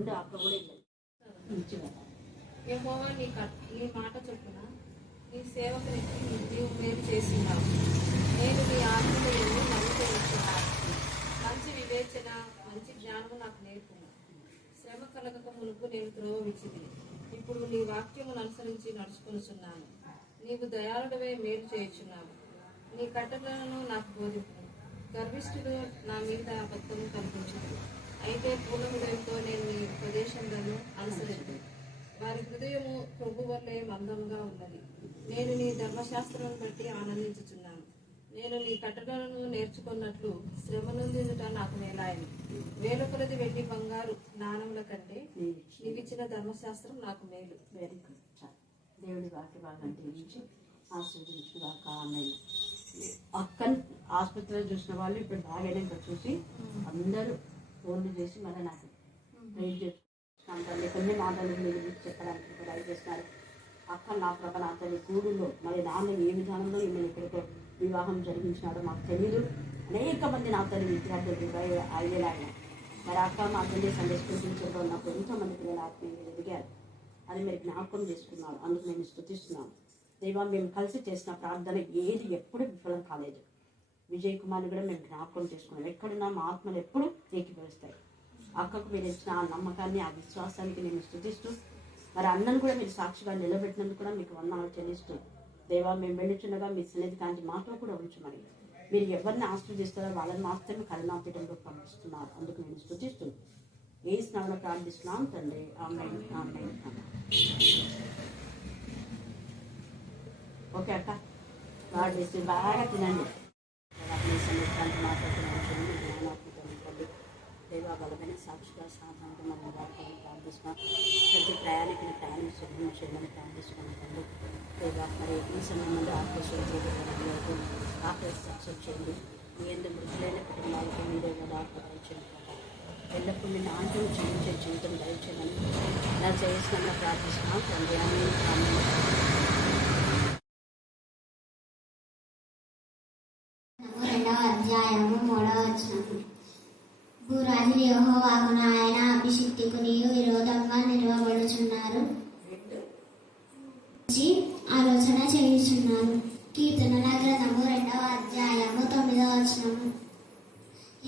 ఉండే అక్క కూడా యెహోవా నీ మాట చొప్పున నీ సేవకునికి నీవు మేలు చేస్తున్నావు. నేను నీ ఆత్మలను నమ్ముతున్నాను. మంచి వివేచన, మంచి జ్ఞానము నాకు నేర్పుము. శ్రమ కలగక మునుపు నేను త్రోవ విడిచితిని. ఇప్పుడు నీ వాక్యమును అనుసరించి నడుచుకొనుచున్నాను. నీవు దయాళుడవై మేలు చేయుచున్నావు. నీ కట్టడలను నాకు బోధింపు. గర్విష్ఠుడు నా మీద అబద్ధము కల్పించుడు. అయితే పూర్ణ హృదయంతో నేను నీ ఉపదేశములను అనుసరించు. వారి హృదయము కొవ్వు వల్లే మందంగా ఉన్నది. నేను నీ ధర్మశాస్త్రం బట్టి ఆనందించుచున్నాను. నేను నీ కట్టడలను నేర్చుకున్నట్లు శ్రమ నొందించుట నాకు మేలాయను. వేల కొలది వెండి బంగారు నాణముల కంటే నీవిచ్చిన ధర్మశాస్త్రం నాకు మేలు. Very good. దేవుడి వాక్య భాగం దీవించి ఆస్వాదించిన అమ్మాయి అక్కని ఆసుపత్రిలో చూసిన వాళ్ళు ఇప్పుడు బాగానే చూసి అందరూ ఫోన్లు చేసి మళ్ళీ నాకు ట్రైన్ చేసుకుంటాను. కొన్ని మాటలు మీరు చెప్పడానికి ట్రై చేస్తున్నారు. అక్క నా ప్రకారం అతని గూడులో మరి నాన్న ఏ విధానంలో ఈమెను ఇక్కడితో వివాహం జరిగించినాడో మాకు తెలియదు. అనేక మంది నా తల్లి విద్యార్థులు అయ్యేలాగా మరి అక్క మా తల్లి సండే స్కూల్ టీచర్గా ఉన్నప్పుడు ఎంతోమంది పిల్లలు ఆత్మీయులు ఎదిగారు. అది మీరు జ్ఞాపకం చేసుకున్నాను. అందుకు నేను స్తుతిస్తున్నాను. దేవా, మేము కలిసి చేసిన ప్రార్థన ఏది ఎప్పుడు విఫలం కాలేదు. విజయ్ కుమార్ని కూడా మేము జ్ఞాపకం చేసుకున్నాం. ఎక్కడున్నా మా ఆత్మలు ఎప్పుడు ఏకీభవిస్తాయి. అక్కకు మీరు ఇచ్చిన ఆ నమ్మకాన్ని, ఆ విశ్వాసానికి నేను స్తుతిస్తూ మరి అన్నను కూడా మీరు సాక్షిగా నిలబెట్టినందుకు కూడా మీకు వందనాలు చెల్లిస్తూ దేవా, మేము వెళ్ళుచుండగా మీ సన్నిధి కాంతి మాతో కూడా ఉంచమని మీరు ఎవరిని ఆశీర్వదిస్తారో వాళ్ళని మాత్రమే కరుణాపీఠంలో పంపిస్తున్నారు. అందుకు నేను స్తుతిస్తూ ఏ స్నామలో ప్రార్థిస్తున్నాం తండ్రి. ఆమేన్, ఆమేన్. ఓకే అక్క, గాడ్ బ్లెస్ యు. బాగా తినండి. దేవా, బలమైన సాక్షిగా సాధారణంగా మనం వాడుకొని ప్రార్థిస్తున్నాం. ప్రతి ప్రయాణికుని ప్రయాణం శుభ్రం చేయమని ప్రార్థిస్తున్నాం. దేవా, మరి ఈ సమయంలో ఆకర్షించేది సక్సెస్ చేయండి. మీ ఎందుకు మృతులైన కుటుంబాలకు మీరే దయచేయండి. ఎల్లప్పుడూ మీ ఆంటూ జీవించే జీవితం దయచేయమని ఇలా చేసిన ప్రార్థిస్తున్నాం తండ్రి. అధ్యాయము 3వ వచనము. భూరాజు యెహోవాకును ఆయన అభిషిక్తునియు విరోధంగా నిలవబడుచున్నారు, ఆలోచన చేయుచున్నారు. కీర్తనల గ్రంథము 2వ అధ్యాయము 9వ వచనము.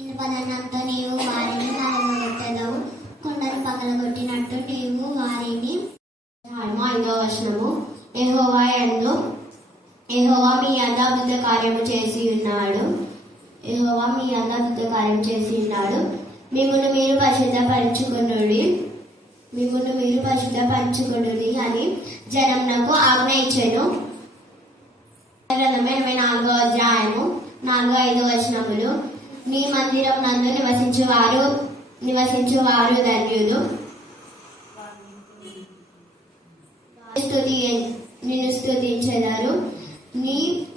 ఇనుపదనంతో నీవు వారిని నలగొట్టెదవు, కొండను పగలగొట్టినట్టు నీవు వారిని. 5వ వచనము. యెహోవా మీ అద్భుత కార్యము చేసి ఉన్నాడు. యెహోవా మీ అద్భుత కార్యం చేసి ఉన్నాడు. మిమ్మును మీరు పరిశుద్ధపరచుకొనుడి అని జనమునకు ఆజ్ఞ ఇచ్చెను. 84వ అధ్యాయము 4-5 వచనములు. మీ మందిరం నందు నివసించువారు ధన్యులు. నిన్ను స్తుతించెదరు.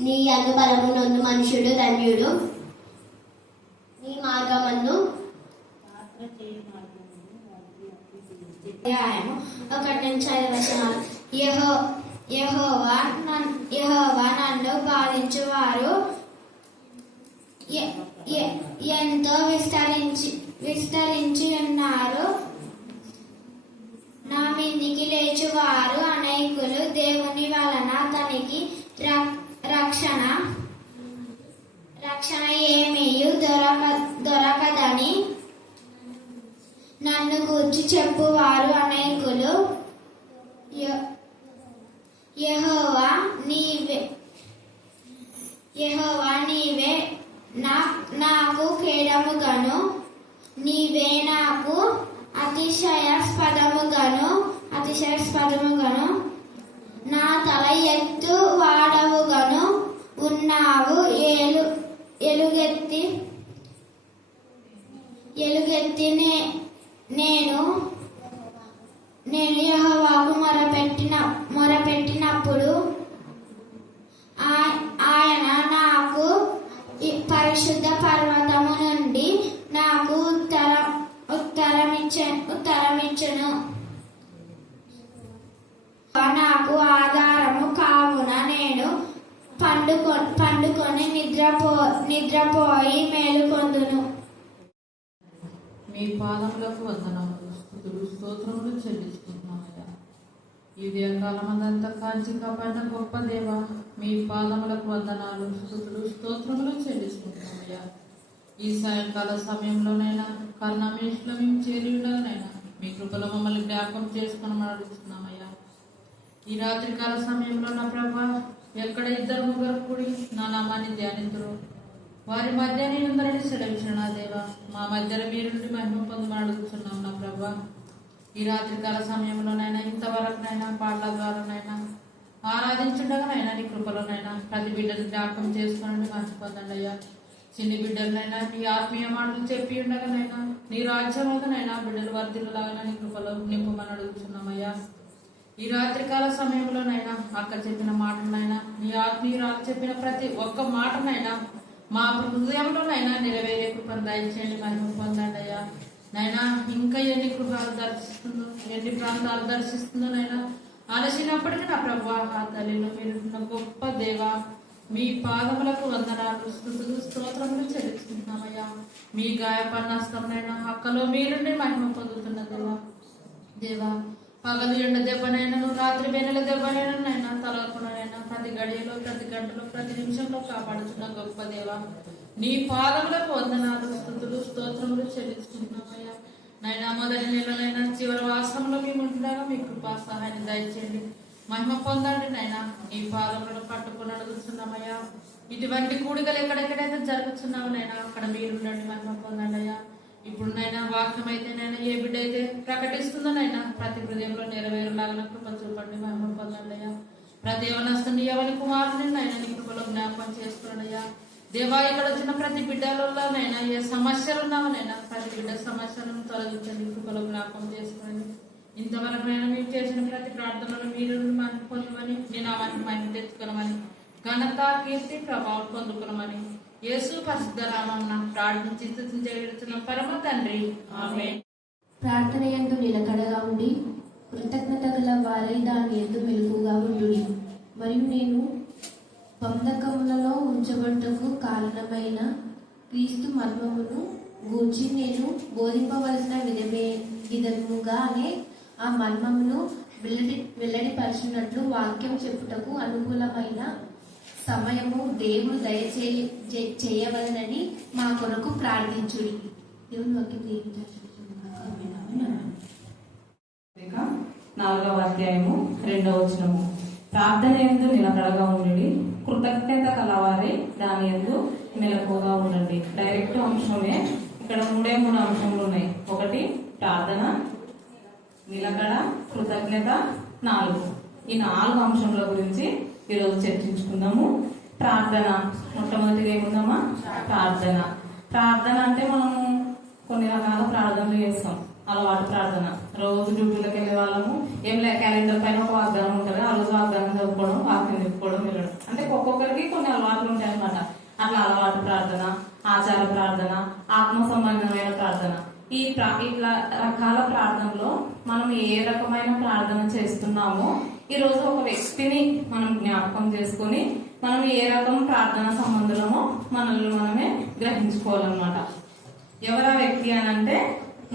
నీ యందు బలము నొందు మనుషుడు ధన్యుడు. నీ మార్గమందు 1-5 వచనాలు. యెహోవా నన్ను బాధించువారు ఎంతో విస్తరించి ఉన్నారు. నా మీదికి లేచువారు అనేకులు. దేవుని వలన అతనికి రక్షణ ఏమీయు దొరకదని నన్ను గూర్చి చెప్పువారు అనేకులు. యెహోవా నీవే నాకు కేడముగాను, నీవే నాకు అతిశయాస్పదముగాను నా తల ఎత్తు వాడవుగాను ఉన్నావు. ఎలుగెత్తి నేను యెహోవాకు మొరపెట్టినప్పుడు ఆయన నాకు పరిశుద్ధ పర్వతము నుండి నాకు ఉత్తరమిచ్చెను. నాకు ఆధారము కావున నేను పండుకొని నిద్రపోయి మేలుకొందును. మీ పాదములకు వందనములు. స్తుతులు స్తోత్రములు చెల్లిస్తున్నామయ్యా. ఈ ఉదయకాలమంతా కాంచి కాపాడిన గొప్ప దేవ, మీ పాదములకు వందనాలు, స్తుతులు స్తోత్రములు చెల్లిస్తున్నామయ్యా. ఈ సాయంకాల సమయంలోనైనా కరుణామేష్లో మేము చేరి ఉండగానైనా మీ కృపలో మమ్మల్ని జ్ఞాపకం చేసుకుని అడుగుతున్నామయ్యా. ఈ రాత్రికాల సమయంలో నా ప్రభా, ఎక్కడ ఇద్దరు ముగ్గురు కూడి నా నామాన్ని ధ్యానించరు వారి మధ్య నేనుందరని సెలవించిన నా దేవా, మా మధ్యలో మీరుండి మహిమ పొందమని అడుగుతున్నాం నా ప్రభా. ఈ రాత్రికాల సమయంలోనైనా ఇంతవరకునైనా పాటల ద్వారానైనా ఆరాధించుండగానైనా నీ కృపలోనైనా ప్రతి బిడ్డను జ్ఞాపకం చేసుకోనండి మహిమ పొందండి అయ్యా. చిన్ని బిడ్డలనైనా నీ ఆత్మీయ మాటలు చెప్పి ఉండగానైనా నీ రాజ్యమునైనా బిడ్డలు వర్ధిల్లాగా నీ కృపలో నింపమని అడుగుతున్నామయ్యా. ఈ రాత్రికాల సమయంలోనైనా అక్క చెప్పిన మాటలనైనా నీ ఆత్మీయురాలు చెప్పిన ప్రతి ఒక్క మాటనైనా మా హృదయంలోనైనా నెరవేరే కృపను దయచేయండి మహిమ పొందండి అయ్యా. నైనా ఇంకా ఎన్ని గృహాలు దర్శిస్తుందో, ఎన్ని ప్రాంతాలు దర్శిస్తుందో నైనా అలసినప్పటికీ నా ప్రభా, ఆ తల్లిలో మీరు గొప్ప దేవ, మీ పాదములకు వందనాలు, స్తుతులు స్తోత్రములు చెల్లిస్తున్నామయ్యా. మీ గాయపన్నస్తమైనా అక్కలో మీరుండి మహిమ పొందుతున్న దేవా, పగలు ఎండ దెబ్బనైనా రాత్రి వెన్నెల దెబ్బనైనా తలకునైనా ప్రతి గడియలో ప్రతి గంటలో ప్రతి నిమిషంలో కాపాడుతున్న గొప్ప దేవా, నీ పాదములకు వందనాలు, స్తుతులు స్తోత్రములు చెల్లిస్తున్నామయ్యా. నైనా మొదటి నెలలైనా చివరి వాసంలో మేము ఉండగా మీ కృపా సహాయాన్ని దయచేయండి మహిమ పొందండి. నైనా నీ పాదములను పట్టుకుని అడుగుతున్నామయ్యా. ఇటువంటి కూడికలు ఎక్కడెక్కడైతే జరుగుతున్నావు నైనా అక్కడ మీరుండండి మహిమ పొందండి అయ్యా. ఇప్పుడు నైనా వాక్యం అయితే నైనా ఏ బిడ్డ అయితే ప్రకటిస్తుందో నైనా ప్రతి హృదయంలో నెరవేరులాగా కృప చూపండి మహిమ పొందండి అయ్యా. ప్రతి యవనస్తుని ఎవరి కుమారుని నైనా నీ కృపలో జ్ఞాపకం చేసుకున్నాడు అయ్యా. దేవా, ఇక్కడ వచ్చిన ప్రతి బిడ్డలోనైనా ఏ సమస్యలు ఉన్నావనైనా ప్రతి బిడ్డ సమస్యలను తొలగించండి, కృపలో జ్ఞాపకం చేసుకోండి. ఇంతవరకు నైనా మీరు చేసిన ప్రతి ప్రార్థనలు మీరు మనం పొందమని, మీ నామాన్ని మహిమ తెచ్చుకోనమని, ఘనత కీర్తి ప్రభావం పొందుకున్నామని యేసు పరిశుద్ధ నామమున ప్రార్థించి స్తుతించగలుగుతున్న పరమ తండ్రి, ఆమేన్. ప్రార్థన యందు నిలకడగా ఉండి కృతజ్ఞత గల వారై దాని యందు మెలకుగా ఉండుడి. మరియు నేను బంధకములలో ఉంచబడుటకు కారణమైన క్రీస్తు మర్మమును గూర్చి నేను బోధింపవలసిన విధముగానే ఆ మర్మమును వెల్లడిపరిచినట్లు వాక్యం చెప్పుటకు అనుకూలమైన సమయము దేవుడు చేయవలనని మా కొరకు ప్రార్థించుడి. దేవుని వాక్యం దీవించు. 4వ అధ్యాయము 2వ వచనము. ప్రార్థన యందు నిలకడగా ఉండండి, కృతజ్ఞత కలవారే దాని యందు మెలకువగా ఉండండి. డైరెక్ట్ అంశమే. ఇక్కడ 3 అంశములు ఉన్నాయి. 1 ప్రార్థన, నిలకడ, కృతజ్ఞత, 4. ఈ 4 అంశముల గురించి ఈరోజు చర్చించుకుందాము. ప్రార్థన. మొట్టమొదటిగా ఏముందమ్మా? ప్రార్థన. ప్రార్థన అంటే మనము కొన్ని రకాల ప్రార్థనలు చేస్తాం. అలవాటు ప్రార్థన. రోజు డ్యూటీలకు వెళ్ళే వాళ్ళము ఏం లే, క్యాలెండర్ పైన ఒక వాగ్దానం ఉంటుంది, ఆ రోజు వాగ్దానం చదువుకోవడం, వాక్యం చెప్పుకోవడం, వెళ్ళడం. అంటే ఒక్కొక్కరికి కొన్ని అలవాట్లు ఉంటాయి అన్నమాట. అట్లా అలవాటు ప్రార్థన, ఆచార ప్రార్థన, ఆత్మ సంబంధమైన ప్రార్థన. ఇట్లా రకాల ప్రార్థనలో మనం ఏ రకమైన ప్రార్థన చేస్తున్నామో ఈ రోజు ఒక వ్యక్తిని మనం జ్ఞాపకం చేసుకుని మనం ఏ రకం ప్రార్థన సంబంధులమో మనల్ని మనమే గ్రహించుకోవాలన్నమాట. ఎవరా వ్యక్తి అని అంటే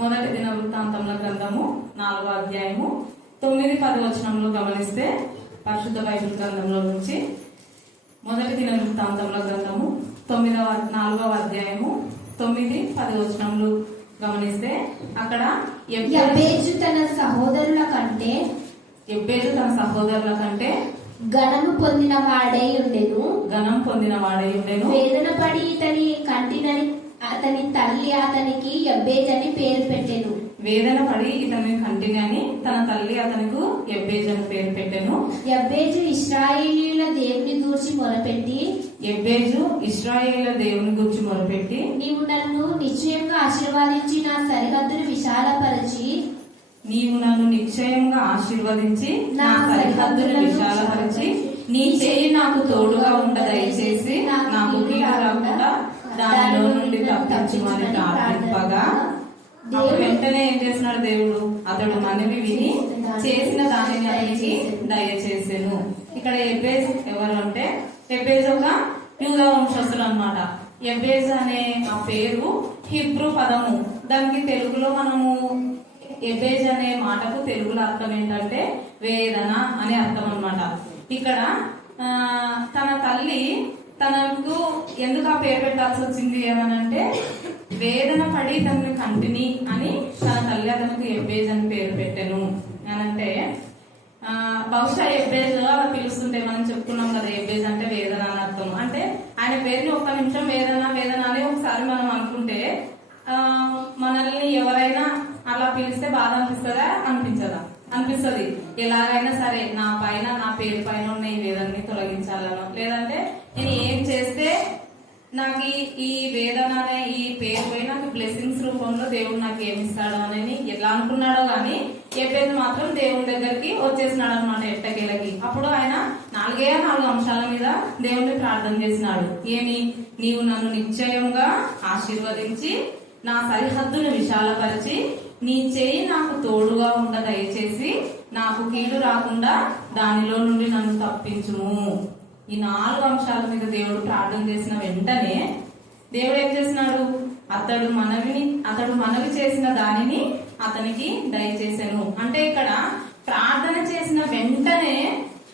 మొదటి దినవృత్తాంతముల గ్రంథము 4వ అధ్యాయము 9-10 వచనంలో గమనిస్తే, పరిశుద్ధ బైబిల్ గ్రంథంలో నుంచి మొదటి దినవృత్తాంతముల గ్రంథము 4వ అధ్యాయము 9-10 వచనములు గమనిస్తే అక్కడ యబ్బేజు తన సహోదరుల కంటే ఘనము పొందిన వాడై ఉండెను. వేదన పడి ఇతని కంటినని అతని తల్లి అతనికి యబ్బేజ్ అని పేరు పెట్టెను. వేదన పడి ఇతని కంటిని అని తన తల్లి అతనికి యబ్బేజ్ అని పేరు పెట్టెను. యబ్బేజు ఇశ్రాయేలీయుల దేవుని గూర్చి మొరపెట్టి నీవు నన్ను నిశ్చయంగా ఆశీర్వదించి నా సరిహద్దును విశాలపరచి నీ చేయి నాకు తోడుగా ఉండ దయచేసి నాకు కీడు రాకుండా దానిలో నుండి తప్పించమని ప్రార్థింపగా వెంటనే ఏం చేస్తున్నాడు దేవుడు? అతడు మనవి విని చేసిన దానిని అతనికి దయచేసెను. ఇక్కడ యబ్బేజ్ ఎవరు అంటే యబ్బేజ్ ఒక యూదా వంశస్థులు అన్నమాట. యబ్బేజ్ అనే ఆ పేరు హిబ్రూ పదము. దానికి తెలుగులో మనము ఎబేజ్ అనే మాటకు తెలుగులో అర్థం ఏంటంటే వేదన అనే అర్థం అన్నమాట. ఇక్కడ తన తల్లి తనకు ఎందుకు ఆ పేరు పెట్టాల్సి వచ్చింది ఏమనంటే, వేదన పడి తనని కంటిని అని తన తల్లి అతనికి ఎబ్బేజ్ అని పేరు పెట్టాను అనంటే, బహుశా ఎబ్బేజ్ అలా పిలుస్తుంటే మనం చెప్పుకున్నాం కదా, ఎబ్బేజ్ అంటే వేదన అని అర్థం. అంటే ఆయన పేరుని ఒక్క నిమిషం వేదన వేదన అని ఒకసారి మనం అనుకుంటే మనల్ని ఎవరైనా అలా పిలిస్తే బాధ అనిపిస్తుందా? అనిపిస్తుంది. ఎలాగైనా సరే నా పైన, నా పేరు పైన ఉన్న ఈ వేదనని తొలగించాలను, లేదంటే నేను ఏం చేస్తే నాకు ఈ వేదన అనే ఈ పేరు పై నాకు బ్లెస్సింగ్స్ రూపంలో దేవుడు నాకు ఏమిస్తాడో అని ఎలా అనుకున్నాడో గాని ఎబ్బేజ్ మాత్రం దేవుని దగ్గరికి వచ్చేసినాడు అనమాట ఎట్టకేలకి. అప్పుడు ఆయన 4 అంశాల మీద దేవుణ్ణి ప్రార్థన చేసినాడు. ఏమి? నీవు నన్ను నిశ్చయంగా ఆశీర్వదించి నా సరిహద్దును విశాలపరిచి నీ చేయి నాకు తోడుగా ఉండ దయచేసి నాకు కీడు రాకుండా దానిలో నుండి నన్ను తప్పించుము. ఈ 4 అంశాల మీద దేవుడు ప్రార్థన చేసిన వెంటనే దేవుడు ఏం చేసినాడు? అతడు మనవి చేసిన దానిని అతనికి దయచేసాను. అంటే ఇక్కడ ప్రార్థన చేసిన వెంటనే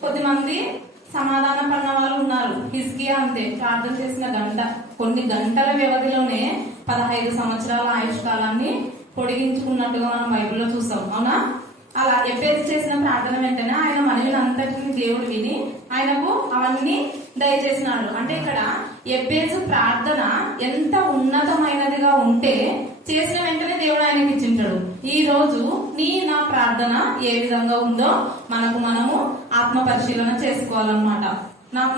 కొద్దిమంది సమాధాన పడిన వాళ్ళు ఉన్నారు. హిజ్కియా అంతే, ప్రార్థన చేసిన కొన్ని గంటల వ్యవధిలోనే 15 సంవత్సరాల ఆయుష్ కాలాన్ని పొడిగించుకున్నట్టుగా మనం బైబిల్లో చూస్తాం, అవునా? అలా ఎబ్బేజ్ చేసిన ప్రార్థన వెంటనే ఆయన మనవిని అంతటిని దేవుడు విని ఆయనకు అవన్నీ దయచేసినాడు. అంటే ఇక్కడ ఎబ్బేజ్ ప్రార్థన ఎంత ఉన్నతమైనదిగా ఉంటే చేసిన వెంటనే దేవుడు ఆయనకి ఇచ్చింటాడు. ఈ రోజు నా ప్రార్థన ఏ విధంగా ఉందో మనము ఆత్మ పరిశీలన చేసుకోవాలన్నమాట.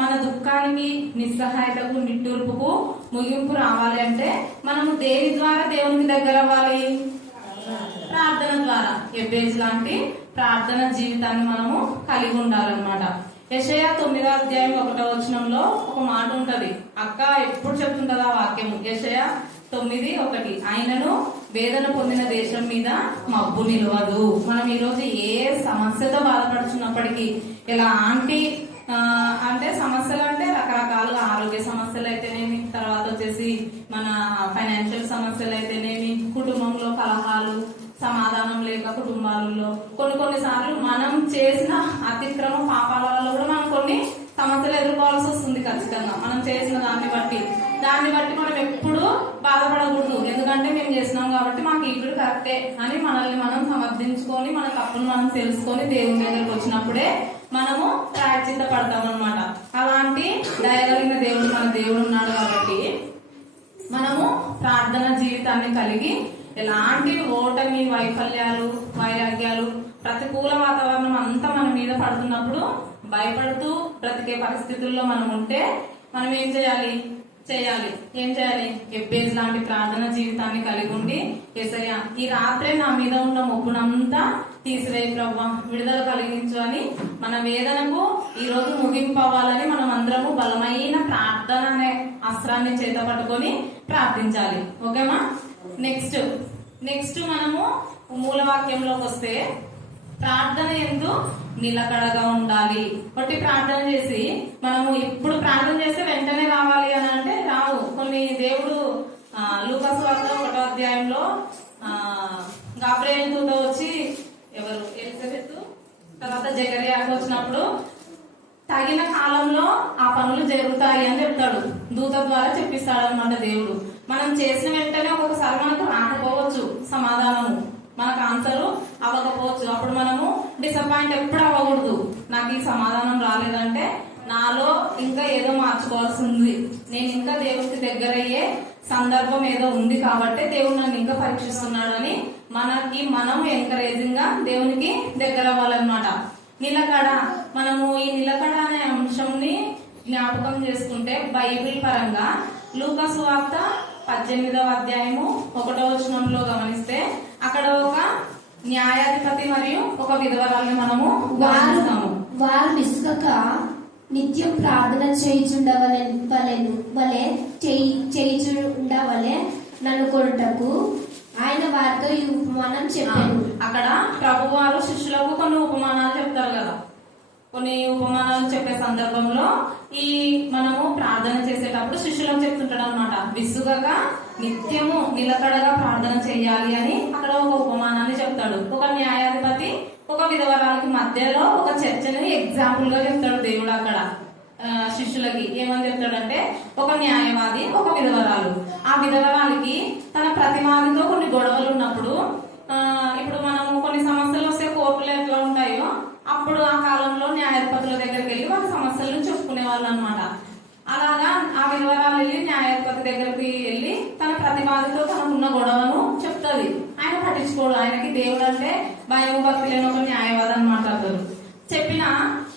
మన దుఃఖానికి, నిస్సహాయతకు, నిట్టూర్పుకు ముగింపు రావాలి అంటే మనము దేని ద్వారా దేవునికి దగ్గర అవ్వాలి? ప్రార్థన ద్వారా. ఎబ్బేజ్ లాంటి ప్రార్థన జీవితాన్ని మనము కలిగి ఉండాలన్నమాట. యెషయా 9వ అధ్యాయం 1వ వచనంలో ఒక మాట ఉంటది. అక్క ఎప్పుడు చెప్తుంటది ఆ వాక్యము. యెషయా 9:1 ఆయనను వేదన పొందిన దేశం మీద మబ్బు నిలవదు. మనం ఈ రోజు ఏ సమస్యతో బాధపడుతున్నప్పటికీ, ఎలాంటి అంటే సమస్యలు అంటే రకరకాలుగా, ఆరోగ్య సమస్యలు అయితేనేమి, తర్వాత వచ్చేసి మన ఫైనాన్షియల్ సమస్యలు అయితేనేమి, కుటుంబంలో కలహాలు, సమాధానం లేక కుటుంబాలలో కొన్నిసార్లు మనం చేసిన అతిక్రమ పాపాల వల్ల కూడా మనం కొన్ని సమస్యలు ఎదుర్కోవాల్సి వస్తుంది. ఖచ్చితంగా మనం చేసిన దాన్ని బట్టి మనం ఎప్పుడు బాధపడకూడదు. ఎందుకంటే మేము చేసినాం కాబట్టి మాకు ఇప్పుడు కరెక్టే అని మనల్ని మనం సమర్థించుకొని, మన తప్పును మనం తెలుసుకొని దేవుని దగ్గరకు వచ్చినప్పుడే మనము ప్రాయశ్చిత్త పడతాం అనమాట. అలాంటి దయగలిగిన దేవుడు మన దేవుడు ఉన్నాడు కాబట్టి మనము ప్రార్థన జీవితాన్ని కలిగి ఎలాంటి ఓటమి, వైఫల్యాలు, వైరాగ్యాలు, ప్రతికూల వాతావరణం అంతా మన మీద పడుతున్నప్పుడు భయపడుతూ బ్రతికే పరిస్థితుల్లో మనం ఉంటే మనం ఏం చేయాలి? ఎబ్బేజ్ లాంటి ప్రార్థన జీవితాన్ని కలిగి ఉండి, యేసయ్యా ఈ రాత్రే నా మీద ఉన్న మొప్పునంతా తీసివేయి ప్రభువా, విడుదల కలిగించు అని మన వేదనకు ఈ రోజు ముగింపు అవ్వాలని మనం అందరము బలమైన ప్రార్థన అనే అస్త్రాన్ని చేత పట్టుకొని ప్రార్థించాలి. ఓకేమా? నెక్స్ట్ మనము మూలవాక్యంలోకి వస్తే, ప్రార్థన యందు నిలకడగా ఉండాలి. ఒకటి ప్రార్థన చేసి మనము ఇప్పుడు ప్రార్థన చేస్తే వెంటనే రావాలి అని అంటే రావు. కొన్ని దేవుడు లూకాసు వార్త 1వ అధ్యాయంలో గాబ్రియేలు దూత వచ్చి ఎవరు ఎలిజబెత్ తర్వాత జకర్యాకు వచ్చినప్పుడు తగిన కాలంలో ఆ పనులు జరుగుతాయి అని చెప్తాడు. దూత ద్వారా చెప్పిస్తాడు అనమాట దేవుడు. మనం చేసిన వెంటనే ఒక్కొక్కసారి మనకు రాకపోవచ్చు సమాధానము, మనకు ఆన్సర్ అవ్వకపోవచ్చు. అప్పుడు మనము డిసప్పాయింట్ ఎప్పుడు అవ్వకూడదు. నాకు ఈ సమాధానం రాలేదంటే నాలో ఇంకా ఏదో మార్చుకోవాల్సి ఉంది, నేను ఇంకా దేవుడికి దగ్గర అయ్యే సందర్భం ఏదో ఉంది కాబట్టి దేవుడు నన్ను ఇంకా పరీక్షిస్తున్నాడు అని మనం ఎంకరేజింగ్ గా దేవునికి దగ్గర అవ్వాలన్నమాట. నిలకడ, మనము ఈ నిలకడ అనే అంశంని జ్ఞాపకం చేసుకుంటే బైబిల్ పరంగా లూకాసు వార్త 18వ అధ్యాయము 1వ వచనంలో గమనిస్తే అక్కడ ఒక న్యాయాధిపతి మరియు ఒక విధవరాల్ని మనము వారు విసుగక నిత్యం ప్రార్థన చేయుచుండవలె నన్ను కొడుటకు ఆయన వారితో ఈ ఉపమానం చెప్పాను. అక్కడ ప్రభు వారు శిష్యులకు కొన్ని ఉపమానాలు చెప్తారు కదా. కొన్ని ఉపమానాలు చెప్పే సందర్భంలో ఈ మనము ప్రార్థన చేసేటప్పుడు శిష్యులకు చెప్తుంటాడు అనమాట, విసుగగా నిత్యము నిలకడగా ప్రార్థన చేయాలి అని అక్కడ ఒక ఉపమానాన్ని చెప్తాడు. ఒక న్యాయాధిపతి ఒక విధవరాలకి మధ్యలో ఒక చర్చని ఎగ్జాంపుల్ గా చెప్తాడు దేవుడు అక్కడ శిష్యులకి. ఏమని చెప్తాడంటే, ఒక న్యాయవాది ఒక విధవరాలు, ఆ విధవరాలికి తన ప్రతివాదితో కొన్ని గొడవలు ఉన్నప్పుడు, ఇప్పుడు మనము కొన్ని సమస్యలు వస్తే కోర్టులు ఎట్లా ఉంటాయో అప్పుడు ఆ కాలంలో న్యాయాధిపతుల దగ్గరికి వెళ్ళి వాళ్ళ సమస్యలను చెప్పుకునే వాళ్ళు అనమాట. అలాగా ఆ విధవరాలు వెళ్ళి న్యాయాధిపతి దగ్గరికి వెళ్ళి తన ప్రతివాదితో తనకున్న గొడవను చెప్తుంది. ఆయన పట్టించుకోడు, ఆయనకి దేవుడు అంటే భయం భక్తి లేని ఒక న్యాయవాది అనమాట. అతను చెప్పినా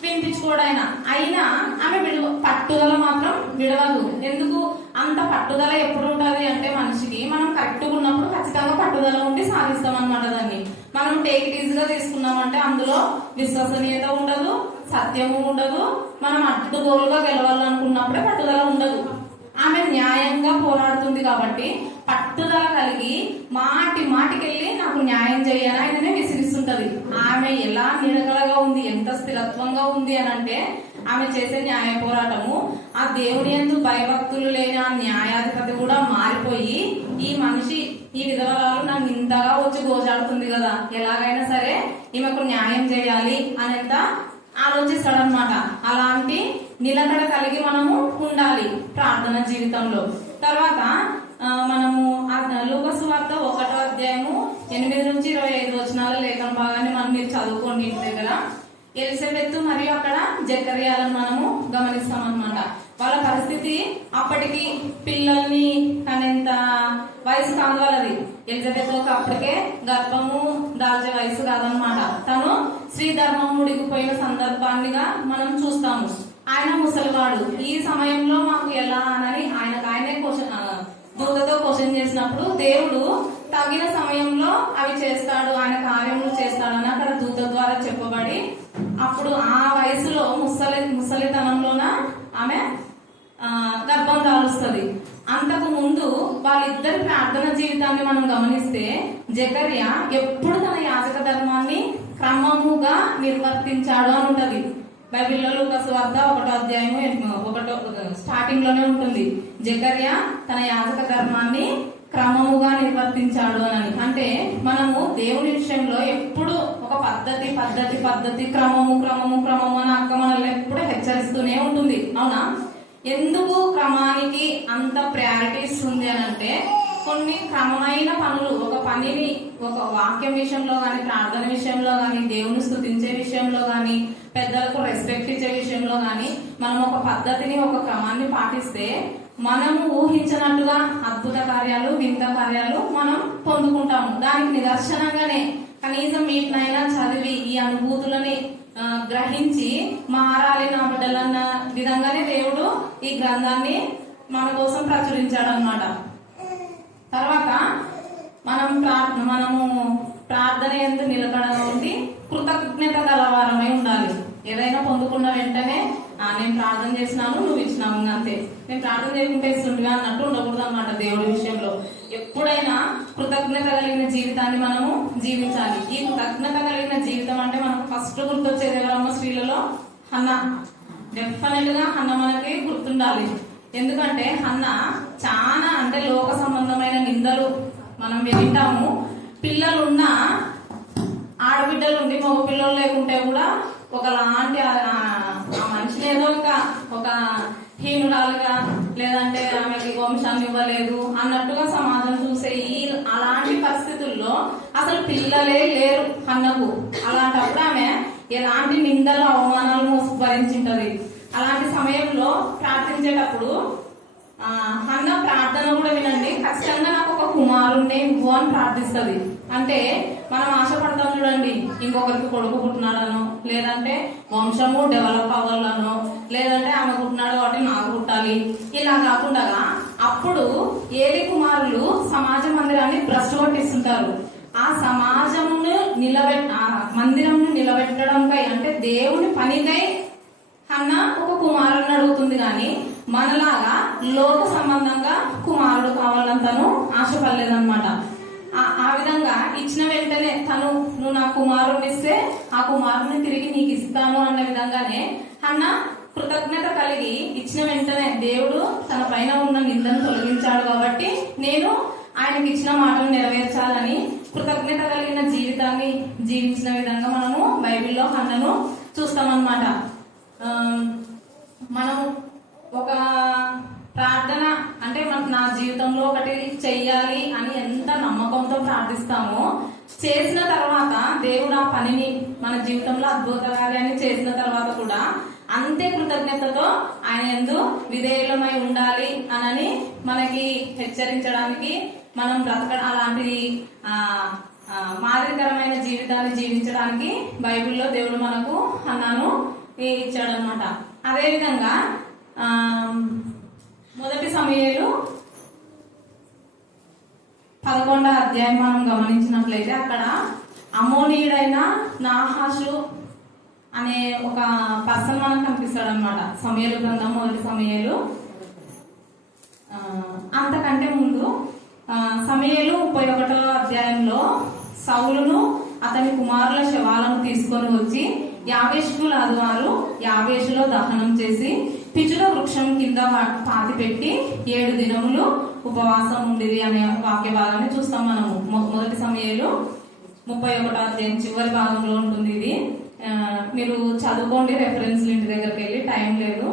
వినిపించుకోడు ఆయన. అయినా ఆమె పట్టుదల మాత్రం విడవదు. ఎందుకు అంత పట్టుదల ఎప్పుడు ఉంటది అంటే, మనిషికి మనం కరెక్ట్గా ఉన్నప్పుడు ఖచ్చితంగా పట్టుదల ఉండి సాధిస్తాం అనమాట. దాన్ని మనం టేక్ ఇట్ ఈజీగా తీసుకున్నామంటే అందులో విశ్వసనీయత ఉండదు, సత్యము ఉండదు. మనం అడ్డుగోలుగా గెలవాలనుకున్నప్పుడే పట్టుదల ఉండదు. ఆమె న్యాయంగా పోరాడుతుంది కాబట్టి పట్టుదల కలిగి మాటికెళ్ళి నాకు న్యాయం చేయని ఆయననే విసిగిస్తుంటది. ఆమె ఎలా నిలకడగా ఉంది, ఎంత స్థిరత్వంగా ఉంది అని అంటే, ఆమె చేసే న్యాయ పోరాటము ఆ దేవుని యందు భయభక్తులు లేని ఆ న్యాయాధిపతి కూడా మారిపోయి, ఈ మనిషి ఈ విధవరాలు నన్ను ఇంతగా వచ్చి గోజాడుతుంది కదా, ఎలాగైనా సరే ఈమెకు న్యాయం చేయాలి అనేంత ఆలోచిస్తాడనమాట. అలాంటి నిలకడ కలిగి మనము ఉండాలి ప్రార్థన జీవితంలో. తర్వాత మనము లూకాసు సువార్త 1వ అధ్యాయము 8 నుంచి 25 వచనాల లేఖన భాగాన్ని మనం మీరు చదువుకోండి ఇంటి దగ్గర. ఎలిజబెత్ మరియు అక్కడ జకర్యాలను మనము గమనిస్తామన్నమాట. వాళ్ళ పరిస్థితి అప్పటికి పిల్లల్ని అనేంత వయసు కాదు వాళ్ళది. ఎలిజబెత్ అప్పటికే గర్భము దాల్చే వయసు కాదనమాట. తను స్త్రీ ధర్మం ముడిగిపోయిన సందర్భాన్నిగా మనం చూస్తాము. ఆయన ముసలివాడు. ఈ సమయంలో మాకు ఎలా అని ఆయనే దూతతో క్వశ్చన్ చేసినప్పుడు దేవుడు తగిన సమయంలో అవి చేస్తాడు, ఆయన కార్యములు చేస్తాడని అక్కడ దూత ద్వారా చెప్పబడి, అప్పుడు ఆ వయసులో ముసలితనంలోన ఆమె గర్భం దాలుస్తుంది. అంతకు ముందు వాళ్ళిద్దరి ప్రార్థన జీవితాన్ని మనం గమనిస్తే, జకర్యా ఎప్పుడు తన యాజక ధర్మాన్ని క్రమముగా నిర్వర్తించాడు అని ఉంటది బైబిల్లో. లూకాసు సువార్త 1వ అధ్యాయము 1 స్టార్టింగ్ లోనే ఉంటుంది, జకర్యా తన యాజక ధర్మాన్ని క్రమముగా నిర్వర్తించాడు అని. అంటే మనము దేవుని విషయంలో ఎప్పుడు ఒక పద్ధతి క్రమము అని అక్క మనల్ని ఎప్పుడు హెచ్చరిస్తూనే ఉంటుంది, అవునా? ఎందుకు క్రమానికి అంత ప్రయారిటీస్ ఉంది అని అంటే, కొన్ని క్రమమైన పనులు, ఒక పనిని ఒక వాక్యం విషయంలో గాని, ప్రార్థన విషయంలో గాని, దేవుని స్తుతించే విషయంలో గాని, పెద్దలకు రెస్పెక్ట్ ఇచ్చే విషయంలో గాని మనం ఒక పద్ధతిని, ఒక క్రమాన్ని పాటిస్తే మనము ఊహించినట్టుగా అద్భుత కార్యాలు, వింత కార్యాలు మనం పొందుకుంటాము. దానికి నిదర్శనంగానే కనీసం వీటినైనా చదివి ఈ అనుభూతులని గ్రహించి మారాలి నా బిడ్డలన్న విధంగానే దేవుడు ఈ గ్రంథాన్ని మన కోసం ప్రచురించాడు అన్నమాట. తర్వాత మనము ప్రార్థన యందు నిలకడగా ఉండి కృతజ్ఞత గలవారమై ఉండాలి. ఏదైనా పొందుకున్న వెంటనే నేను ప్రార్థన చేసినాను, నువ్వు ఇచ్చినావు, అంతే, నేను ప్రార్థన చేయకుంటే ఇస్తుంటిగా అన్నట్టు ఉండకూడదు అన్నమాట. దేవుడి విషయంలో ఎప్పుడైనా కృతజ్ఞత కలిగిన జీవితాన్ని మనము జీవించాలి. ఈ కృతజ్ఞత కలిగిన జీవితం అంటే మనకు ఫస్ట్ గుర్తొచ్చేది ఎవరమ్మ? స్త్రీలలో హన్న. డెఫినెట్ గా హన్న మనకి గుర్తుండాలి. ఎందుకంటే హన్న చాలా అంటే లోక సంబంధమైన నిందలు మనం వింటాము. పిల్లలున్న ఆడబిడ్డలు ఉండి మగ పిల్లలు లేకుంటే కూడా ఒకలాంటి ఆ మనిషిని ఏదో ఒక హీనురాలుగా, లేదంటే ఆమెకి వంశాన్ని ఇవ్వలేదు అన్నట్టుగా సమాజం చూసే అలాంటి పరిస్థితుల్లో అసలు పిల్లలే లేరు అన్నకు. అలాంటప్పుడు ఆమె ఎలాంటి నిందలు, అవమానాలు భరించింటది. అలాంటి సమయంలో ప్రార్థించేటప్పుడు అన్న ప్రార్థన కూడా వినండి, ఖచ్చితంగా నాకు ఒక కుమారుణ్ణి ఇవ్వు అని ప్రార్థిస్తుంది. అంటే మనం ఆశపడతాం చూడండి, ఇంకొకరికి కొడుకు పుట్టినాడనో, లేదంటే వంశము డెవలప్ అవ్వాలనో, లేదంటే ఆమె పుట్టినాడు కాబట్టి నాకు పుట్టాలి, ఇలా కాకుండా అప్పుడు ఏలి కుమారులు సమాజ మందిరాన్ని భ్రష్టు పట్టిస్తుంటారు. ఆ సమాజమును మందిరంను నిలబెట్టడంకై, అంటే దేవుని పనికై అన్న ఒక కుమారుడిని అడుగుతుంది. కానీ మనలాగా లోక సంబంధంగా కుమారుడు కావాలని తను ఆశపడలేదన్నమాట. ఆ విధంగా ఇచ్చిన వెంటనే నువ్వు నా కుమారుని ఇస్తే ఆ కుమారుని తిరిగి నీకు ఇస్తాను అన్న విధంగానే హన్న కృతజ్ఞత కలిగి ఇచ్చిన వెంటనే దేవుడు తన పైన ఉన్న నిందను తొలగించాడు కాబట్టి నేను ఆయనకి ఇచ్చిన మాటలు నెరవేర్చాలని కృతజ్ఞత కలిగిన జీవితాన్ని జీవించిన విధంగా మనము బైబిల్లో హన్నను చూస్తామన్నమాట. మనం ఒక ప్రార్థన అంటే నా జీవితంలో ఒకటి చెయ్యాలి అని ఎంత నమ్మకంతో ప్రార్థిస్తామో చేసిన తర్వాత దేవుడు ఆ పనిని మన జీవితంలో అద్భుత కార్యాన్ని చేసిన తర్వాత కూడా అంతే కృతజ్ఞతతో ఆయన యందు విధేయులమై ఉండాలి అని మనకి హెచ్చరించడానికి మనం అలాంటి మాదిరికరమైన జీవితాన్ని జీవించడానికి బైబిల్లో దేవుడు మనకు హన్నాను ఇచ్చాడనమాట. అదేవిధంగా మొదటి సమూయేలు 11వ అధ్యాయం మనం గమనించినట్లయితే అక్కడ అమ్మోనీయుడైన నాహాషు అనే ఒక పర్సన్ మనకు కనిపిస్తాడు అనమాట. సమూయేలు గ్రంథం మొదటి సమూయేలు. అంతకంటే ముందు సమూయేలు 31వ అధ్యాయంలో సౌలును అతని కుమారుల శవాలను తీసుకొని వచ్చి యావేషులాదు వారు యావేషులో దహనం చేసి పిచుల వృక్షం కింద పాతి పెట్టి 7 దినములు ఉపవాసం ఉండేది అనే వాక్య భాగాన్ని చూస్తాం మనము. మొదటి సమూయేలు 31వ అధ్యాయం చివరి భాగంలో ఉంటుంది ఇది. మీరు చదువుకోండి రెఫరెన్స్ ఇంటి దగ్గరికి వెళ్ళి, టైం లేదు.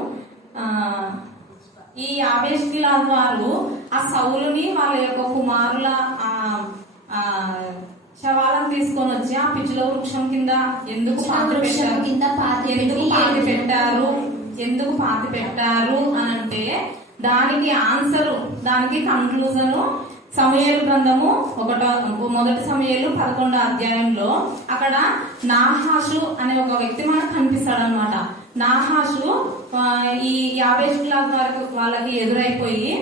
ఈ యావేషులాదు వారు ఆ సౌలుని వాళ్ళ యొక్క కుమారుల శవాలను తీసుకొని వచ్చి ఆ పిచ్చుల వృక్షం కింద ఎందుకు పాతి పెట్టారు అని అంటే దానికి ఆన్సరు, దానికి కన్క్లూజన్ సమూయేలు గ్రంథము మొదటి సమూయేలు 11వ అధ్యాయంలో అక్కడ నాహాషు అనే ఒక వ్యక్తి మనకు కనిపిస్తాడు అనమాట. నాహాషు ఈ యావేషులాదు వాళ్ళకి ఎదురైపోయి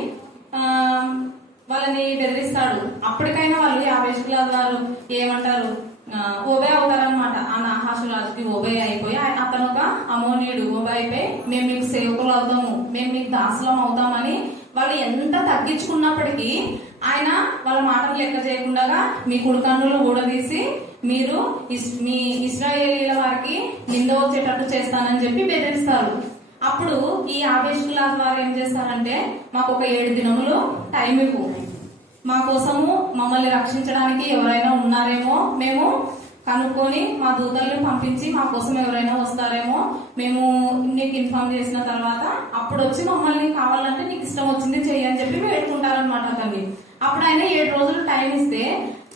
వాళ్ళని బెదిరిస్తాడు. అప్పటికైనా వాళ్ళు యావేషులాదు వారు ఏమంటారు, ఓబే అవుతారనమాట. ఆ నాహాషు రాజుకి ఓబే అయిపోయి అతను ఒక అమోనీయుడు ఓబే అయిపోయి మేము మీకు సేవకులు అవుతాము, మేము మీకు దాసులం అవుతామని వాళ్ళు ఎంత తగ్గించుకున్నప్పటికీ ఆయన వాళ్ళ మాటలు లెక్క చేయకుండా మీ కుడికన్నులు ఊడదీసి మీరు మీ ఇశ్రాయేలీల వారికి నింద వచ్చేటట్టు చేస్తానని చెప్పి బెదిరిస్తారు. అప్పుడు ఈ యావేషులాదు వారు ఏం చేస్తారంటే మాకు ఒక 7 దినములు టైం ఇవ్వు, మా కోసము మమ్మల్ని రక్షించడానికి ఎవరైనా ఉన్నారేమో మేము కనుక్కొని మా దూతల్ని పంపించి మా కోసం ఎవరైనా వస్తారేమో మేము నీకు ఇన్ఫార్మ్ చేసిన తర్వాత అప్పుడు వచ్చి మమ్మల్ని కావాలంటే నీకు ఇష్టం వచ్చింది చెయ్యి అని చెప్పి పెట్టుకుంటారనమాట అతన్ని. అప్పుడు ఆయన 7 రోజులు టైం ఇస్తే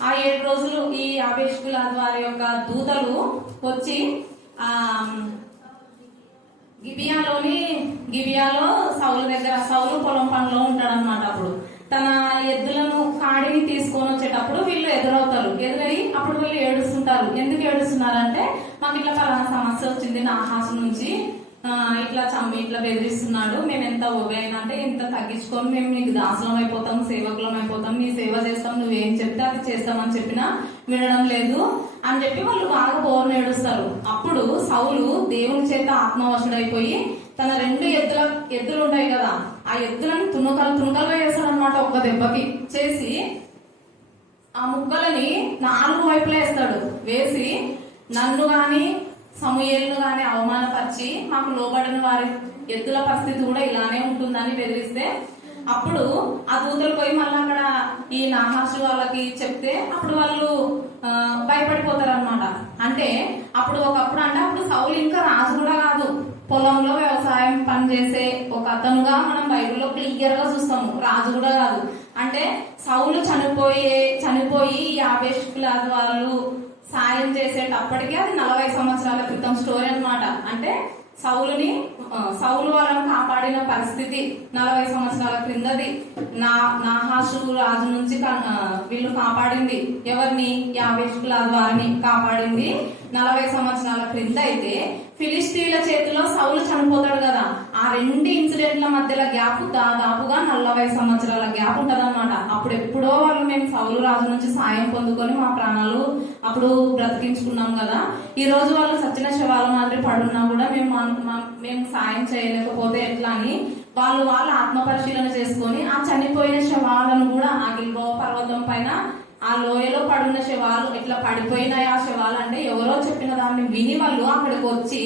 ఆ 7 రోజులు ఈ యావేషులాదు వారి యొక్క దూతలు వచ్చి గిబియాలో సౌలు పొలం పనిలో ఉంటాడనమాట. అప్పుడు తన ఎద్దులను కాడిని తీసుకొని వచ్చేటప్పుడు వీళ్ళు ఎదురై అప్పుడు వీళ్ళు ఏడుస్తుంటారు. ఎందుకు ఏడుస్తున్నారంటే మాకు ఇట్లా పలానా సమస్య వచ్చింది, నాహాసు నుంచి ఇట్లా బెదిరిస్తున్నాడు, మేము ఎంత ఒబేనా అంటే ఇంత తగ్గించుకొని మేము నీకు దాసులం అయిపోతాం, సేవకులం అయిపోతాం, నీ సేవ చేస్తాం, నువ్వేం చెప్తే అది చేస్తామని చెప్పినా వినడం లేదు అని చెప్పి వాళ్ళు బాగా బోర్ను ఏడుస్తారు. అప్పుడు సౌలు దేవుని చేత ఆత్మవశుడైపోయి తన 2 ఎద్దులు ఉంటాయి కదా, ఆ ఎద్దులను తునకలుగా వేస్తాడనమాట. ఒక్క దెబ్బకి చేసి ఆ ముక్కలని 4 వైపులా వేస్తాడు. వేసి నన్ను గాని సమూయేలును గాని అవమానపరిచి మాకు లోబడిన వారి ఎద్దుల పరిస్థితి కూడా ఇలానే ఉంటుందని బెదిరిస్తే అప్పుడు ఆ దూతలు పోయి మళ్ళీ అక్కడ ఈ నాహాషు వాళ్ళకి చెప్తే అప్పుడు వాళ్ళు భయపడిపోతారు అనమాట. అంటే అప్పుడు సౌలు ఇంకా రాజు కూడా కాదు, పొలంలో వ్యవసాయం పనిచేసే ఒక అతనుగా మనం బైబిల్లో క్లియర్ గా చూస్తాము. రాజు కూడా కాదు. అంటే సౌలు చనిపోయి యావేషులాదు వాళ్ళు సాయం చేసేటప్పటికీ అది 40 సంవత్సరాల క్రితం స్టోరీ అనమాట. అంటే సౌలు వాళ్ళని కాపాడిన పరిస్థితి 40 సంవత్సరాల క్రిందది. నాహాషు రాజు నుంచి వీళ్ళు కాపాడింది ఎవరిని? యావేషులాదు వారిని కాపాడింది 40 సంవత్సరాల క్రింద. అయితే ఫిలిస్తీన్ల చేతిలో సౌలు చనిపోతాడు కదా, ఆ 2 ఇన్సిడెంట్ల మధ్యలో గ్యాప్ దాదాపుగా 40 సంవత్సరాల గ్యాప్ ఉంటది అనమాట. అప్పుడు ఎప్పుడో వాళ్ళు మేము సౌలు రాజు నుంచి సాయం పొందుకొని మా ప్రాణాలు అప్పుడు బ్రతికించుకున్నాం కదా, ఈ రోజు వాళ్ళు సచిన శవాల మాదిరి పడున్నా కూడా మేము సాయం చేయలేకపోతే ఎట్లా అని వాళ్ళు ఆత్మ పరిశీలన చేసుకొని ఆ చనిపోయిన శవాలను కూడా ఆ గిల్బోవ పర్వతం పైన ఆ లోయలో పడున్న శవాలు ఇట్లా పడిపోయినాయి. ఆ శవాలు అంటే ఎవరో చెప్పిన దాన్ని విని వాళ్ళు అక్కడికి వచ్చి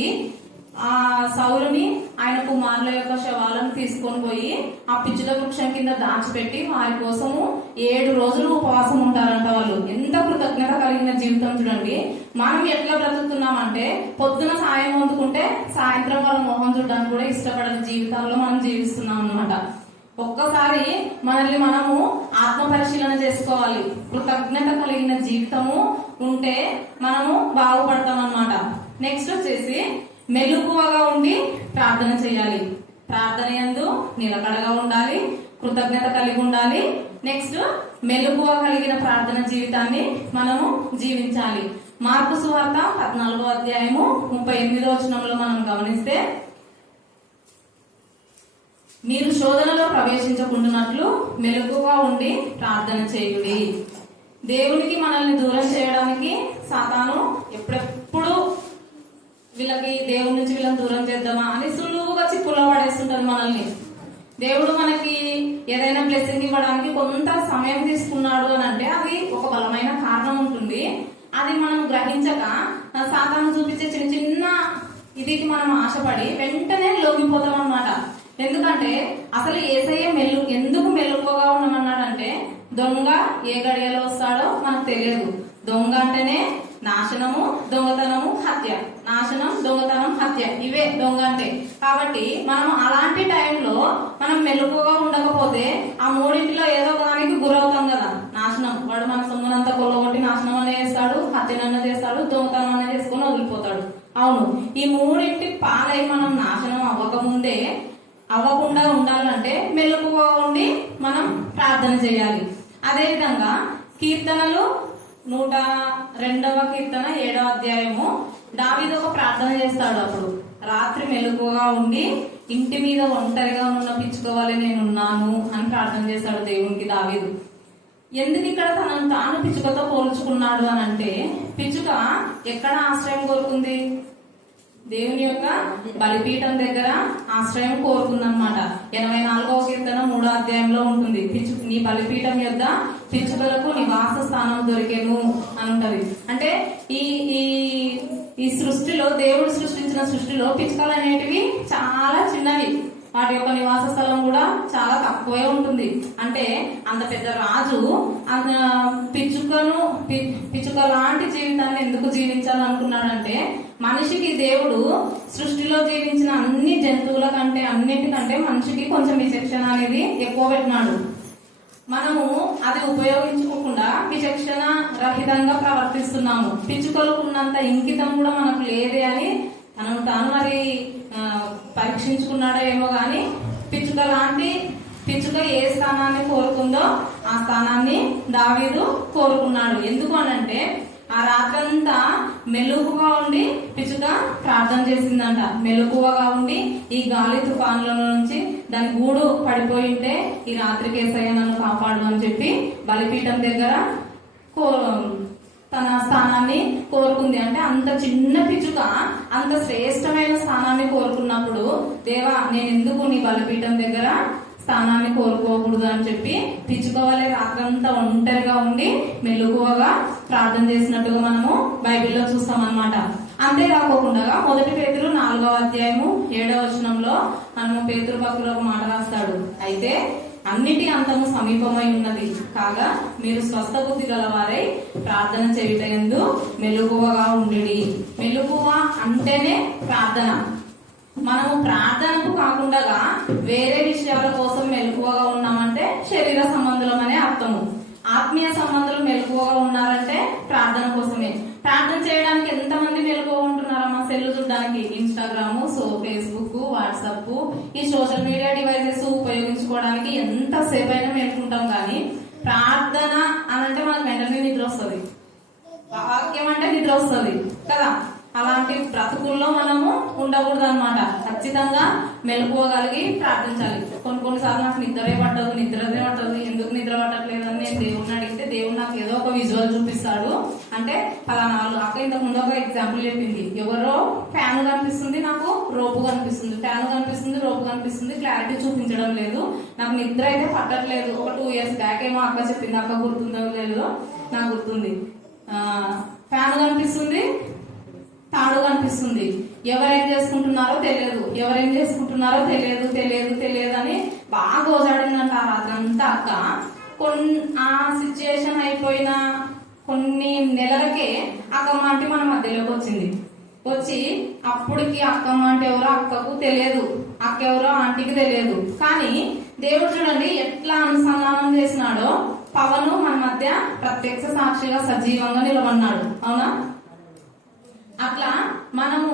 ఆ సౌలుని ఆయన కుమారుల యొక్క శవాలను తీసుకొని పోయి ఆ పిచ్చుల వృక్షం కింద దాచిపెట్టి వారి కోసము 7 రోజులు ఉపవాసం ఉంటారంట. వాళ్ళు ఎంత కృతజ్ఞత కలిగిన జీవితం చూడండి. మనం ఎట్లా బ్రతుకుతున్నామంటే పొద్దున సాయం అందుకుంటే సాయంత్రం వాళ్ళ మొహం చూడడానికి కూడా ఇష్టపడని జీవితాల్లో మనం జీవిస్తున్నాం అన్నమాట. ఒక్కసారి మనల్ని మనము ఆత్మ పరిశీలన చేసుకోవాలి. కృతజ్ఞత కలిగిన జీవితము ఉంటే మనము బాగుపడతాం అన్నమాట. నెక్స్ట్ వచ్చేసి మెలకువగా ఉండి ప్రార్థన చేయాలి. ప్రార్థన యందు నిలకడగా ఉండాలి, కృతజ్ఞత కలిగి ఉండాలి. నెక్స్ట్ మెలకువ కలిగిన ప్రార్థన జీవితాన్ని మనము జీవించాలి. మార్కు సువార్త 14వ అధ్యాయము 38వ వచనంలో మనం గమనిస్తే, మీరు శోధనలో ప్రవేశించకుండానట్లు మెలకువగా ఉండి ప్రార్థన చేయుడి. దేవునికి మనల్ని దూరం చేయడానికి సాతాను ఎప్పుడెప్పుడు వీళ్ళకి దేవుడి నుంచి వీళ్ళని దూరం చేద్దామా అని సులువుగా చిక్కులో పడేస్తుంటారు మనల్ని. దేవుడు మనకి ఏదైనా బ్లెస్సింగ్ ఇవ్వడానికి కొంత సమయం తీసుకున్నాడు అని అంటే అది ఒక బలమైన కారణం ఉంటుంది. అది మనం గ్రహించక సాతాను చూపించే చిన్న చిన్న ఇది మనం ఆశపడి వెంటనే లొంగిపోతాం అన్నమాట. ఎందుకంటే అసలు యేసయ్య ఎందుకు మెలకువగా ఉన్నామన్నాడంటే, దొంగ ఏ గడియలో వస్తాడో మనకు తెలియదు. దొంగ అంటేనే నాశనము, దొంగతనము, హత్య. నాశనం, దొంగతనం, హత్య, ఇవే దొంగ అంటే. కాబట్టి మనం అలాంటి టైంలో మనం మెలకువగా ఉండకపోతే ఆ మూడింటిలో ఏదో దానికి గురవుతాం కదా. నాశనం, వాడు మన సొమ్మునంతా కొల్లగొట్టి నాశనం అనే చేస్తాడు, హత్యనన్న చేస్తాడు, దొంగతనం అనే చేసుకుని వదిలిపోతాడు. అవును, ఈ మూడింటి పాలై మనం నాశనం అవ్వకుండా ఉండాలంటే మెలకువగా ఉండి మనం ప్రార్థన చేయాలి. అదేవిధంగా కీర్తనలు 102వ కీర్తన 7వ అధ్యాయము దావీదు ఒక ప్రార్థన చేస్తాడు. అప్పుడు రాత్రి మెలకువగా ఉండి ఇంటి మీద ఒంటరిగా ఉన్న పిచ్చుకోవాలి నేనున్నాను అని ప్రార్థన చేస్తాడు దేవునికి దావీదు. ఎందుకు ఇక్కడ తనను తాను పిచ్చుకతో పోల్చుకున్నాడు అని అంటే, పిచ్చుక ఎక్కడ ఆశ్రయం కోరుకుంది? దేవుని యొక్క బలిపీఠం దగ్గర ఆశ్రయం కోరుకుందన్నమాట. 84వ కీర్తన 3వ అధ్యాయంలో ఉంటుంది. నీ బలిపీఠం యొద్ద పిచ్చుకలకు నివాస స్థానం దొరికేను అని ఉంటది. అంటే ఈ సృష్టిలో, దేవుడు సృష్టించిన సృష్టిలో పిచ్చుకలు అనేటివి చాలా చిన్నవి. వాటి యొక్క నివాస స్థలం కూడా చాలా తక్కువే ఉంటుంది. అంటే అంత పెద్ద రాజు పిచ్చుక లాంటి జీవితాన్ని ఎందుకు జీవించాలనుకున్నాడంటే, మనిషికి దేవుడు సృష్టిలో జీవించిన అన్ని జంతువుల కంటే అన్నిటికంటే మనిషికి కొంచెం విచక్షణ అనేది ఎక్కువ పెట్టినాడు. మనము అది ఉపయోగించుకోకుండా విచక్షణ రహితంగా ప్రవర్తిస్తున్నాము. పిచ్చుకలకు ఉన్నంత ఇంకితం కూడా మనకు లేదే అని మనం తాను మరి పరీక్షించుకున్నాడో ఏమో గాని, పిచ్చుక ఏ స్థానాన్ని కోరుకుందో ఆ స్థానాన్ని దావీదు కోరుకున్నాడు. ఎందుకు అనంటే, ఆ రాత్రంతా మెలకువగా ఉండి పిచ్చుక ప్రార్థన చేసిందంట. మెలకువగా ఉండి ఈ గాలి తుఫానుల నుంచి దాని గూడు పడిపోయి ఉంటే ఈ రాత్రికి యేసయ్య నన్ను కాపాడు అని చెప్పి బలిపీఠం దగ్గర తన స్థానాన్ని కోరుకుంది. అంటే అంత చిన్న పిచ్చుక అంత శ్రేష్టమైన స్థానాన్ని కోరుకున్నప్పుడు, దేవా నేను ఎందుకు నీ బలిపీఠం దగ్గర స్థానాన్ని కోరుకోకూడదు అని చెప్పి పిచ్చుక వలె రాత్రంతా ఒంటరిగా ఉండి మెలకువగా ప్రార్థన చేసినట్టుగా మనము బైబిల్లో చూస్తాం అన్నమాట. అంతేకాకుండా 1 పేతురు 4వ అధ్యాయము 7వ వచనంలో మనము పేతురు భక్తులు ఒక మాట రాస్తాడు. అయితే అన్నిటి అంతము సమీపమై ఉన్నది కాగా మీరు స్వస్థ బుద్ధి గలవారై ప్రార్థన చేయుటయందు మెలకువగా ఉండుడి. మెలకువ అంటేనే ప్రార్థన. మనము ప్రార్థనకు కాకుండా వేరే విషయాల కోసం మెలకువగా ఉన్నామంటే శరీర సంబంధులమనే అర్థము. ఆత్మీయ సంబంధులు మెలకువగా ఉన్నారంటే ప్రార్థన కోసమే. ప్రార్థన చేయడానికి ఎంతమంది మెలకువగా ఉంటున్నారమ్మా? సెల్లు చూడడానికి ఇన్స్టాగ్రామ్, ఫేస్బుక్, వాట్సాప్, ఈ సోషల్ మీడియా డివైసెస్ ఉపయోగించుకోవడానికి ఎంతసేపు అయినా మెలుకుంటాం. కానీ ప్రార్థన అనంటే మనకు వెంటనే నిద్ర వస్తుంది, వాక్యం అంటే నిద్ర వస్తుంది కదా. అలాంటి బ్రతుకుల్లో మనము ఉండకూడదు అనమాట. ఖచ్చితంగా మెలకువగలిగి ప్రార్థించాలి. కొన్నిసార్లు నాకు నిద్రే పట్టదు, ఎందుకు నిద్ర పట్టట్లేదు అని నేను దేవుడిని అడిగితే దేవుడు నాకు ఏదో ఒక విజువల్ చూపిస్తాడు. అంటే ఫలానా అక్క ఇంతకు ముందు ఒక ఎగ్జాంపుల్ చెప్పింది. ఎవరో ఫ్యాన్ కనిపిస్తుంది, నాకు రోపు కనిపిస్తుంది, ఫ్యాన్ కనిపిస్తుంది, రోపు కనిపిస్తుంది, క్లారిటీ చూపించడం లేదు, నాకు నిద్ర అయితే పట్టట్లేదు. ఒక 2 years బ్యాక్ ఏమో అక్క చెప్పింది, అక్క గుర్తుందో లేదు. నాకు గుర్తుంది. ఫ్యాన్ కనిపిస్తుంది, తాడు కనిపిస్తుంది. ఎవరేం చేసుకుంటున్నారో తెలియదు, ఎవరేం చేసుకుంటున్నారో తెలియదు తెలియదు తెలియదు అని బాగా గోజాడిందంట ఆ రాత్రంతా అక్క. ఆ సిచ్యుయేషన్ అయిపోయిన కొన్ని నెలలకే అక్కమ్మ అంటే మన మధ్యలోకి వచ్చింది. వచ్చి అప్పటికి అక్కమ్మ అంటే ఎవరో అక్కకు తెలియదు, అక్క ఎవరో ఆంటీకి తెలియదు. కానీ దేవుడు చూడండి ఎట్లా అనుసంధానం చేసినాడో. పవను మన మధ్య ప్రత్యక్ష సాక్షిగా సజీవంగా నిలబడినాడు. అవునా? అట్లా మనము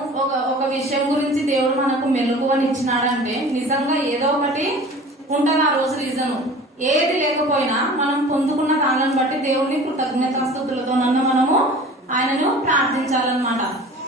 ఒక విషయం గురించి దేవుడు మనకు మెలకువని ఇచ్చినాడంటే నిజంగా ఏదో ఒకటి ఉంటుంది ఆ రోజు రీజను. ఏది లేకపోయినా మనం పొందుకున్న దానిని బట్టి దేవుడిని కృతజ్ఞతాస్తుతులతోనన్న మనము ఆయనను ప్రార్థించాలన్నమాట.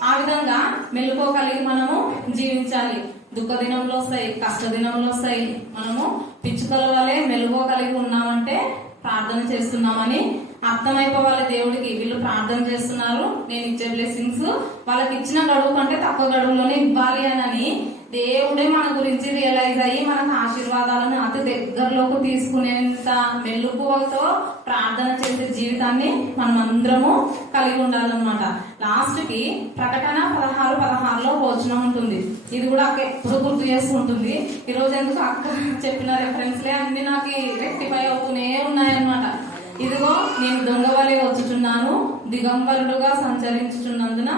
ఆ విధంగా మెలకువ కలిగి మనము జీవించాలి. దుఃఖ దినంలో వస్తాయి, కష్ట దినంలో వస్తాయి. మనము పిచ్చుకల వలె మెలకువ కలిగి ఉన్నామంటే ప్రార్థన చేస్తున్నామని అర్థమైపోవాలి దేవుడికి. వీళ్ళు ప్రార్థన చేస్తున్నారు, నేను ఇచ్చే బ్లెస్సింగ్స్ వాళ్ళకి ఇచ్చిన గడువు కంటే తక్కువ గడువులోనే ఇవ్వాలి అని దేవుడే మన గురించి రియలైజ్ అయ్యి మనకు ఆశీర్వాదాలను అతి దగ్గరలోకి తీసుకునేంత మెలకువతో ప్రార్థన చేసే జీవితాన్ని మనం అందరము కలిగి ఉండాలన్నమాట. లాస్ట్ కి ప్రకటన 16:16లో వచనం ఉంటుంది. ఇది కూడా అక్క ఎప్పుడు గుర్తు చేసుకుంటుంది. ఈ రోజు ఎందుకు అక్క చెప్పిన రెఫరెన్స్లే అన్ని నాకు రెక్టిఫై అవుతూనే ఉన్నాయన్నమాట. ఇదిగో నేను దొంగ వలె వచ్చుచున్నాను, దిగంబరుడుగా సంచరించుచున్నందున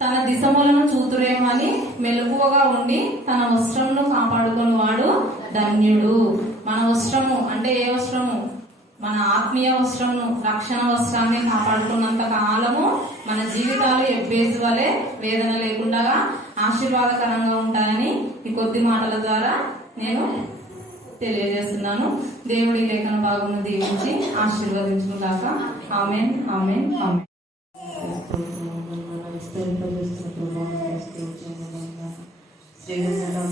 తన దిశములను చూతురేమని మెలకువగా ఉండి తన వస్త్రమును కాపాడుకుని వాడు ధన్యుడు. మన వస్త్రము అంటే ఏ వస్త్రము? మన ఆత్మీయ వస్త్రమును, రక్షణ వస్త్రాన్ని కాపాడుకున్నంత కాలము మన జీవితాలు ఎబ్బేసి వలె వేదన లేకుండా ఆశీర్వాదకరంగా ఉంటాయని ఈ కొద్ది మాటల ద్వారా నేను తెలియజేస్తున్నాను. దేవుడి లేఖన భాగమును దీవించి ఆశీర్వదించును గాక. ఆమేన్, ఆమేన్, ఆమేన్.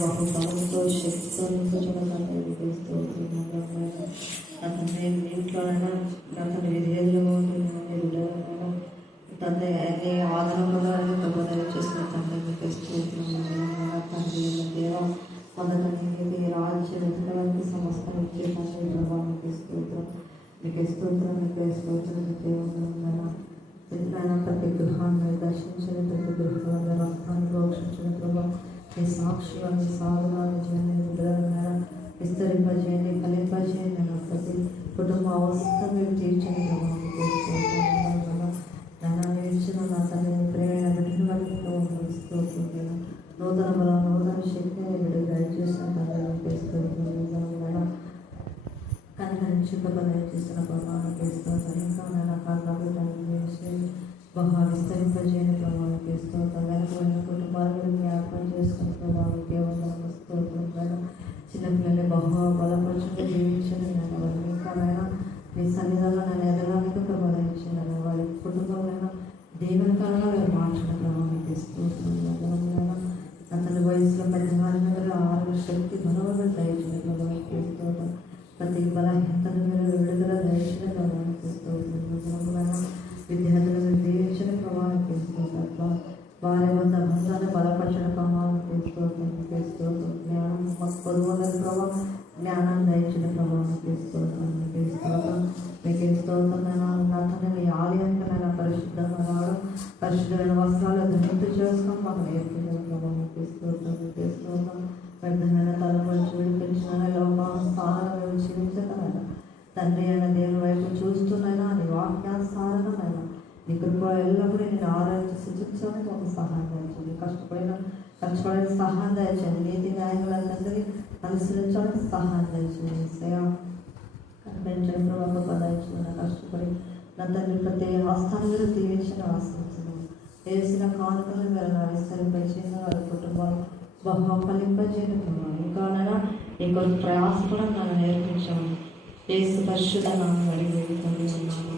బహుబలంతో శక్తితో ఇంట్లోనైనా అతను విధేయులుగా ఉంటుంది. తండ్రి అన్ని ఆదరణలు తప్పదని చేసిన తండ్రి మీకు తండ్రి దేవ మొదట నీకు రాజ్యం ఎదుటి సమస్తం ఇచ్చే తండ్రి ప్రభావం మీకు స్తోత్రం, మీకు స్తోత్రం, మీకు స్తోత్రం. మీకు ప్రతి గృహాన్ని దర్శించిన ప్రతి గృహాన్ని రక్తాన్ని ప్రోక్షించిన ప్రభావం మీ సాక్షిగా మీ సాధనాన్ని చేయండి, విడుదల విస్తరింపజేయండి, ఫలింపజేయండి. ప్రతి కుటుంబ అవస్థ మీరు తీర్చండి ప్రభావం ఇచ్చిన నా తల్లి ప్రేమ బిడ్డను బట్టి స్తోత్రం. నూతన బలం, నూతన శక్తిని మీరు దయచేసిన తల్లి స్తోత్రం. కనికరించుక దయచేసిన ప్రభావానికి స్తోత్రం. ఇంకా నేను కాళ్ళ బహా విస్తరింపజేయని ప్రభావానికి స్తోత్రం. వెనకమైన కుటుంబాలను జ్ఞాపకం చేసుకున్న ప్రభావానికి స్తోత్రం. చిన్నపిల్లల్ని బహా బలపరచుగా జీవించండి. నేను ఇంకా నేను మీ సన్నిధానంలో నేను ఎదగడానికి ప్రభావించాను. వారి కుటుంబంలో దేవునికరంగా మీరు మార్చిన ప్రభావానికి స్తోత్రం. అతని వయసులో పెద్దవారిని మీరు ఆరోగ్య శక్తి బలవలు దయచిన ప్రభావానికి స్తోత్రం. ప్రతి బలహీనతను మీరు విడుదల దయచిన ప్రభావానికి స్తోత్రం. విద్యార్థులను దీవించిన ప్రభావానికి స్తోత్రం. వారి వద్ద బంధాన్ని బలపరచిన ప్రభావానికి స్తోత్రం. జ్ఞానం పొదువుల ప్రభావం, జ్ఞానాన్ని దయచిన ప్రభావానికి స్తోత్రం. మీకు స్తోత్రమైన నాతోనే మీ ఆలయానికైనా పరిశుద్ధంగా రావడం, పరిశుద్ధమైన వస్త్రాలు ధృతి చేసుకొని మాకు నేర్పించిన ప్రభావానికి స్తోత్రం. వ్యర్థమైన తలపడి విడిపించిన లోకానుసారంగా జీవించగలరా తండ్రి అయిన దేవుని వైపు చూస్తున్నైనా నీ వాక్యానుసారమైన నీ కృప ఎల్లప్పుడూ నేను ఆరాధించి సూచించడానికి ఒక సహాయం దయచండి. కష్టపడిన సహాయం దయచండి. నీతి న్యాయముల తండ్రి అనుసరించడానికి సహాయం దయచండి. కనిపించండి ప్రభావ దయచండి. కష్టపడి నా తండ్రి ప్రతి హస్తాన్ని మీరు దీవించిన ఆశ్రయించను. వేసిన కానుకలను మీరు నా విస్తరింపజేసిన వారి కుటుంబాలు బహు ఫలింపజేయని ప్రభావం ఇంకానైనా నీకు ప్రయాస కూడా నన్ను నేర్పించాము. యేసు పరిశుద్ధ నామమున అడిగి వేడుకొని ఉన్నాము.